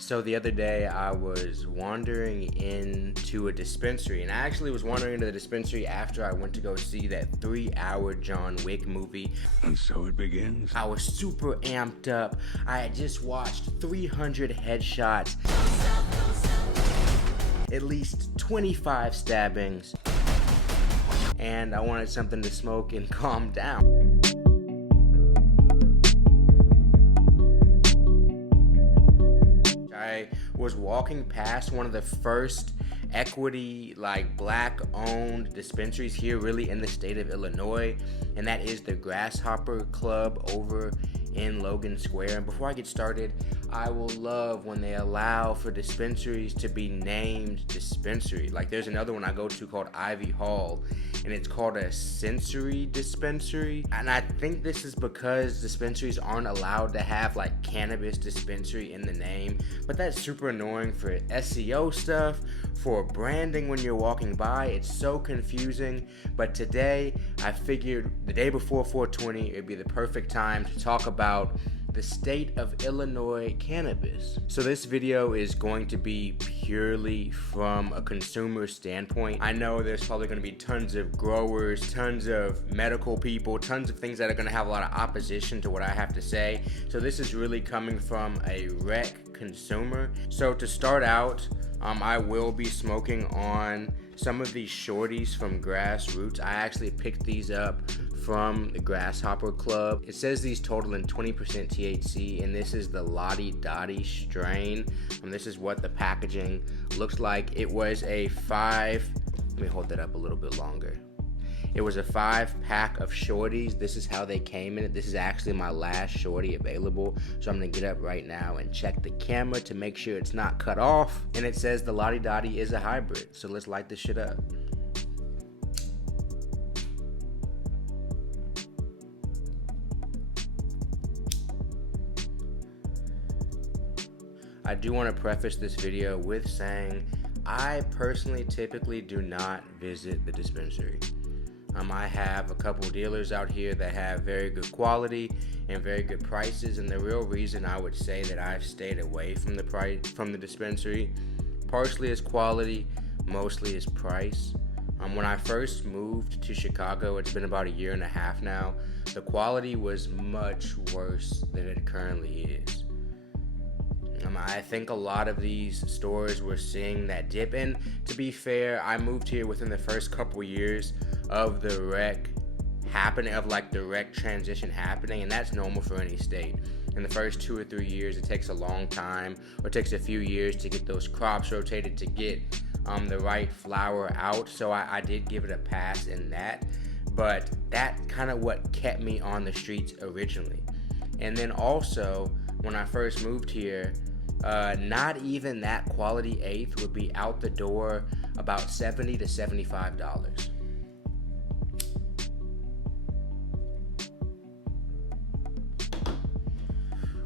So the other day I was wandering into a dispensary, and I actually was wandering into the dispensary after I went to go see that 3-hour John Wick movie. And so it begins. I was super amped up. I had just watched 300 headshots, at least 25 stabbings, and I wanted something to smoke and calm down. I was walking past one of the first equity, black owned dispensaries here really in the state of Illinois, and that is the Grasshopper Club over in Logan Square. And before I get started, I will love when they allow for dispensaries to be named dispensary. Like there's another one I go to called Ivy Hall, and it's called a sensory dispensary. And I think this is because dispensaries aren't allowed to have like cannabis dispensary in the name, but that's super annoying for SEO stuff, for branding when you're walking by. It's so confusing. But today I figured the day before 420 it'd be the perfect time to talk about the state of Illinois cannabis. So this video is going to be purely from a consumer standpoint. I know there's probably going to be tons of growers, tons of medical people, tons of things that are going to have a lot of opposition to what I have to say. So this is really coming from a rec consumer. So to start out, I will be smoking on some of these shorties from Grassroots. I actually picked these up from the Grasshopper Club. It says these total in 20% THC, and this is the Lottie Dottie strain. This is what the packaging looks like. It was a let me hold that up a little bit longer. It was a 5-pack of shorties. This is how they came in it. This is actually my last shorty available. So I'm gonna get up right now and check the camera to make sure it's not cut off. And it says the Lottie Dottie is a hybrid. So let's light this shit up. I do want to preface this video with saying I personally typically do not visit the dispensary. I have a couple dealers out here that have very good quality and very good prices, and the real reason I would say that I've stayed away from the dispensary, partially is quality, mostly is price. When I first moved to Chicago, it's been about 1.5 years now, the quality was much worse than it currently is. I think a lot of these stores were seeing that dip, and to be fair, I moved here within the first couple years of the rec happening, the rec transition happening, and that's normal for any state. In the first 2 or 3 years, it takes a long time, or it takes a few years to get those crops rotated, to get the right flower out. So I did give it a pass in that, but that kind of what kept me on the streets originally. And then also, when I first moved here, not even that quality eighth would be out the door about $70 to $75.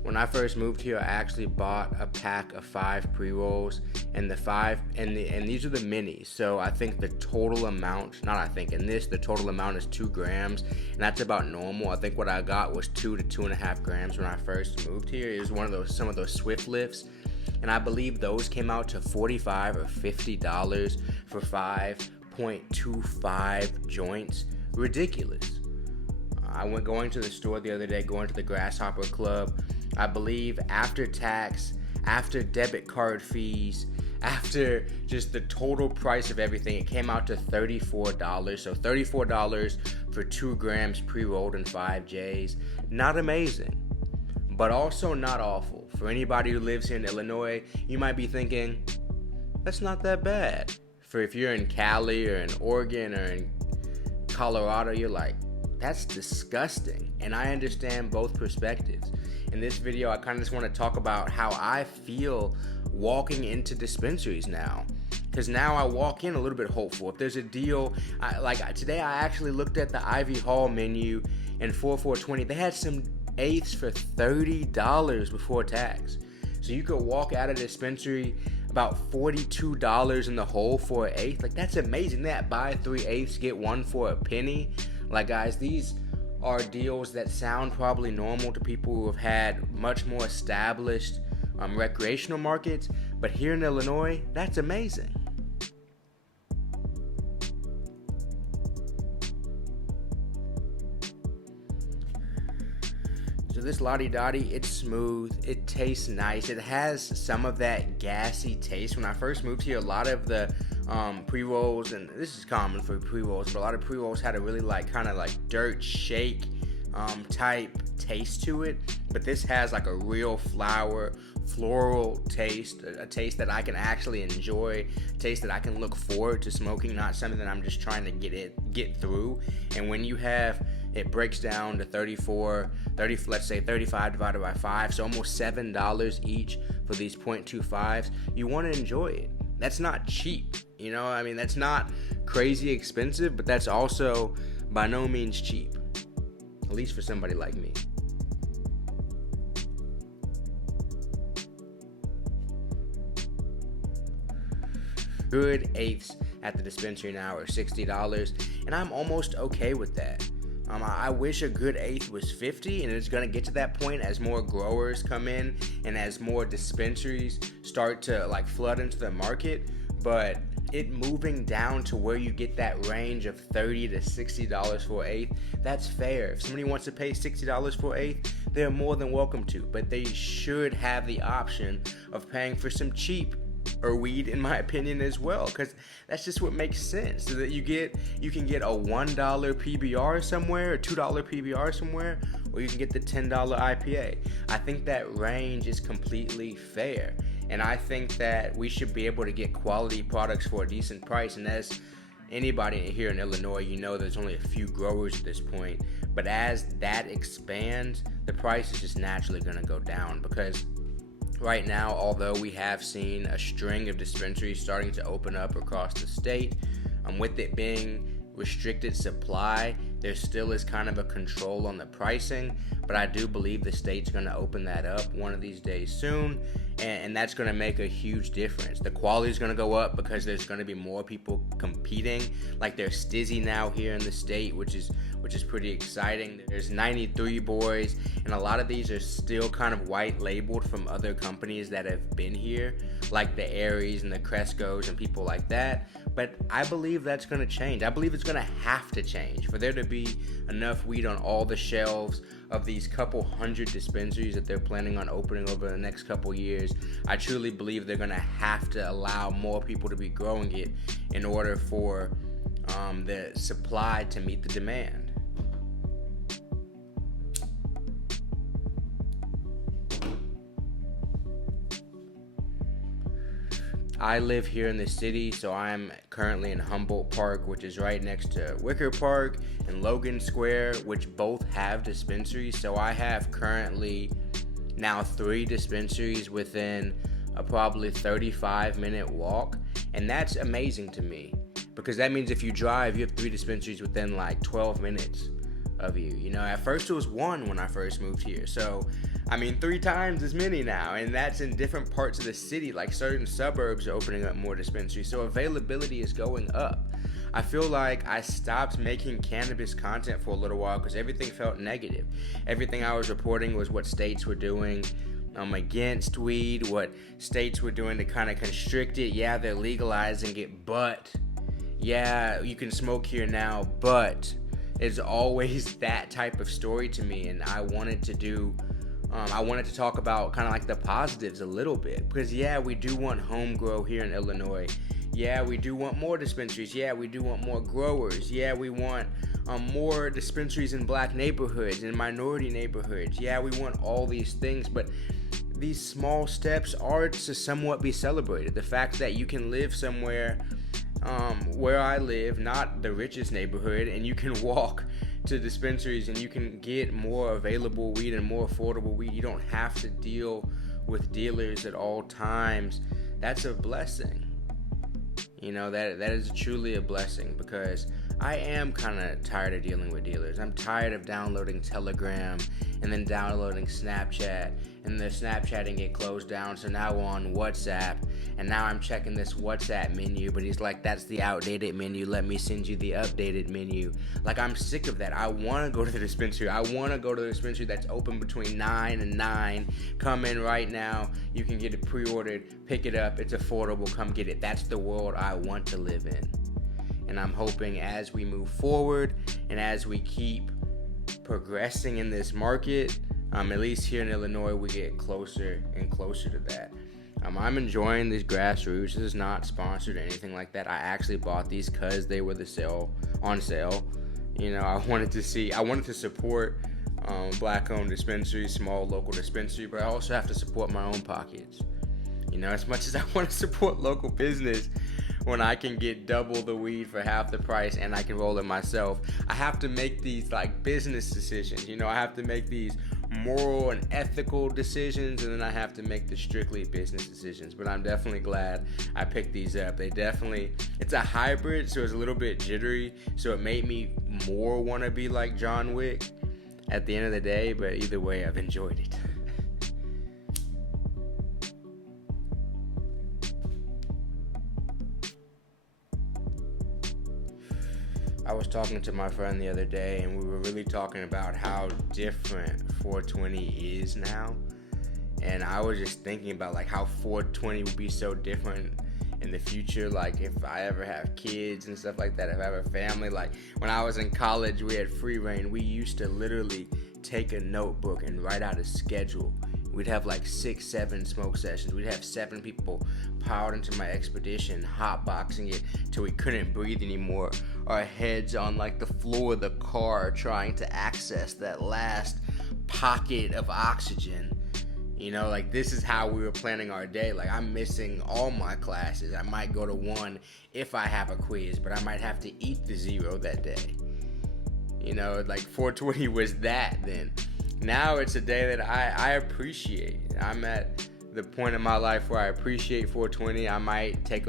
When I first moved here, I actually bought a pack of 5 pre-rolls, and these are the minis. So I think the total amount, the total amount is 2 grams, and that's about normal. I think what I got was 2 to 2.5 grams when I first moved here. It was some of those Swift lifts, and I believe those came out to $45 or $50 for 5.25 joints. Ridiculous. I went going to the store the other day, going to the Grasshopper Club. I believe after tax, after debit card fees, after just the total price of everything, it came out to $34. So $34 for 2 grams pre-rolled and 5 Js. Not amazing, but also not awful. For anybody who lives here in Illinois, you might be thinking, that's not that bad. For if you're in Cali or in Oregon or in Colorado, you're like, that's disgusting. And I understand both perspectives. In this video, I kind of just want to talk about how I feel walking into dispensaries now. Because now I walk in a little bit hopeful. If there's a deal, today I actually looked at the Ivy Hall menu, and for 420, they had some eighths for $30 before tax. So you could walk out of the dispensary about $42 in the hole for an eighth. That's amazing. That buy 3 eighths, get 1 for a penny. Guys, these are deals that sound probably normal to people who have had much more established recreational markets, but here in Illinois, that's amazing. So this Lottie Dottie, it's smooth, it tastes nice, it has some of that gassy taste. When I first moved here, a lot of the pre-rolls, and this is common for pre-rolls, but a lot of pre-rolls had a really kind of dirt shake type taste to it, but this has like a real floral taste, a taste that I can actually enjoy, a taste that I can look forward to smoking, not something that I'm just trying to get through. And when you have, it breaks down to 30, let's say 35 divided by 5, so almost $7 each for these .25s. You want to enjoy it. That's not cheap, I mean, that's not crazy expensive, but that's also by no means cheap, at least for somebody like me. Good eighths at the dispensary now are $60, and I'm almost okay with that. I wish a good eighth was $50, and it's going to get to that point as more growers come in and as more dispensaries start to flood into the market. But it moving down to where you get that range of $30 to $60 for an eighth, that's fair. If somebody wants to pay $60 for an eighth, they're more than welcome to, but they should have the option of paying for some cheap weed, in my opinion, as well, because that's just what makes sense. So that you can get a $1 PBR somewhere, a $2 PBR somewhere, or you can get the $10 IPA. I think that range is completely fair, and I think that we should be able to get quality products for a decent price. And as anybody here in Illinois, there's only a few growers at this point, but as that expands, the price is just naturally going to go down, because right now, although we have seen a string of dispensaries starting to open up across the state, with it being restricted supply, there still is kind of a control on the pricing, but I do believe the state's going to open that up one of these days soon, and that's going to make a huge difference. The quality is going to go up because there's going to be more people competing. Like there's Stizzy now here in the state, which is pretty exciting. There's 93 boys, and a lot of these are still kind of white labeled from other companies that have been here, like the Aries and the Crescos and people like that. But I believe that's going to change. I believe it's going to have to change for there to be enough weed on all the shelves of these couple hundred dispensaries that they're planning on opening over the next couple years. I truly believe they're going to have to allow more people to be growing it in order for the supply to meet the demand. I live here in the city, so I'm currently in Humboldt Park, which is right next to Wicker Park, and Logan Square, which both have dispensaries. So I have currently now 3 dispensaries within a probably 35-minute walk, and that's amazing to me, because that means if you drive, you have 3 dispensaries within 12 minutes of you. At first it was 1 when I first moved here, so 3 times as many now, and that's in different parts of the city. Like certain suburbs are opening up more dispensaries, so availability is going up. I feel like I stopped making cannabis content for a little while because everything felt negative. Everything I was reporting was what states were doing against weed, what states were doing to kind of constrict it. Yeah, they're legalizing it, but yeah, you can smoke here now, but it's always that type of story to me, and I wanted to talk about kind of the positives a little bit, because yeah, we do want home grow here in Illinois. Yeah, we do want more dispensaries. Yeah, we do want more growers. Yeah, we want more dispensaries in black neighborhoods and minority neighborhoods. Yeah, we want all these things, but these small steps are to somewhat be celebrated. The fact that you can live somewhere where I live, not the richest neighborhood, and you can walk to dispensaries and you can get more available weed and more affordable weed. You don't have to deal with dealers at all times. That's a blessing. That is truly a blessing, because I am kind of tired of dealing with dealers. I'm tired of downloading Telegram and then downloading Snapchat and the Snapchatting get closed down. So now we're on WhatsApp, and now I'm checking this WhatsApp menu, but he's like, that's the outdated menu. Let me send you the updated menu. Like, I'm sick of that. I want to go to the dispensary. I want to go to the dispensary that's open between 9 and 9. Come in right now. You can get it pre-ordered. Pick it up. It's affordable. Come get it. That's the world I want to live in. And I'm hoping as we move forward and as we keep progressing in this market, at least here in Illinois, we get closer and closer to that. I'm enjoying these grassroots. This is not sponsored or anything like that. I actually bought these because they were on sale. You know, I wanted to support black-owned dispensaries, small local dispensary, but I also have to support my own pockets. You know, as much as I want to support local business, when I can get double the weed for half the price and I can roll it myself, I have to make these like business decisions. You know, I have to make these moral and ethical decisions, and then I have to make the strictly business decisions. But I'm definitely glad I picked these up. It's a hybrid, so it's a little bit jittery, so it made me more want to be like John Wick at the end of the day, but either way, I've enjoyed it. I was talking to my friend the other day, and we were really talking about how different 420 is now. And I was just thinking about like how 420 will be so different in the future. Like if I ever have kids and stuff like that, if I have a family. Like when I was in college, we had free reign. We used to literally take a notebook and write out a schedule. We'd have like 6-7 smoke sessions. We'd have 7 people piled into my expedition, hotboxing it till we couldn't breathe anymore. Our heads on like the floor of the car trying to access that last pocket of oxygen. You know, like this is how we were planning our day. Like I'm missing all my classes. I might go to one if I have a quiz, but I might have to eat the 0 that day. You know, like 420 was that then. Now it's a day that I appreciate. I'm at the point in my life where I appreciate 420. I might take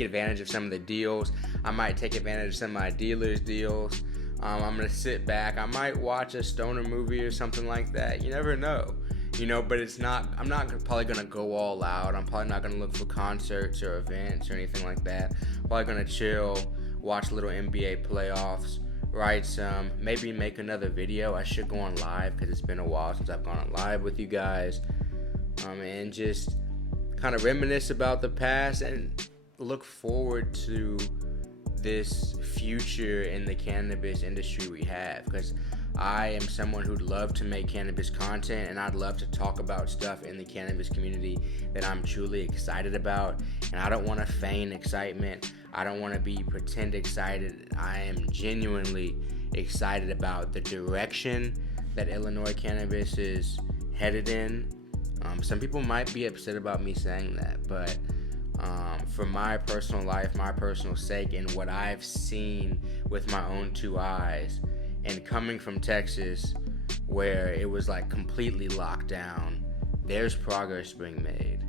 advantage of some of the deals. I might take advantage of some of my dealers' deals. I'm gonna sit back. I might watch a stoner movie or something like that. You never know. You know, but I'm not probably gonna go all out. I'm probably not gonna look for concerts or events or anything like that. Probably gonna chill, watch little NBA playoffs, write some, maybe make another video. I should go on live because it's been a while since I've gone on live with you guys, and just kind of reminisce about the past and look forward to this future in the cannabis industry we have, because I am someone who'd love to make cannabis content, and I'd love to talk about stuff in the cannabis community that I'm truly excited about. And I don't want to feign excitement. I don't want to be pretend excited. I am genuinely excited about the direction that Illinois cannabis is headed in. Some people might be upset about me saying that, but for my personal life, my personal sake, and what I've seen with my own 2 eyes, and coming from Texas where it was like completely locked down, there's progress being made.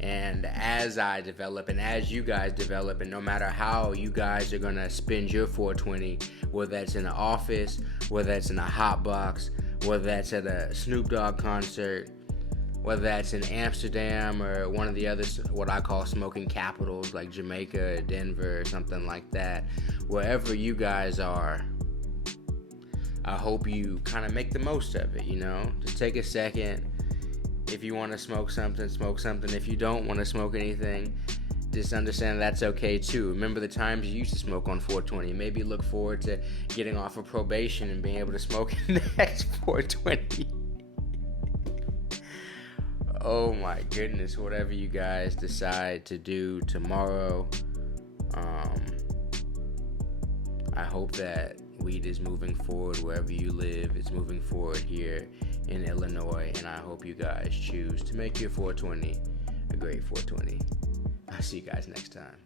And as I develop and as you guys develop, and no matter how you guys are gonna spend your 420, whether that's in an office, whether that's in a hot box, whether that's at a Snoop Dogg concert, whether that's in Amsterdam or one of the other, what I call smoking capitals like Jamaica or Denver or something like that, wherever you guys are, I hope you kind of make the most of it, you know? Just take a second. If you want to smoke something, smoke something. If you don't want to smoke anything, just understand that's okay too. Remember the times you used to smoke on 420. Maybe look forward to getting off of probation and being able to smoke next 420. Oh my goodness, whatever you guys decide to do tomorrow, I hope that weed is moving forward wherever you live. It's moving forward here in Illinois, and I hope you guys choose to make your 420 a great 420. I'll see you guys next time.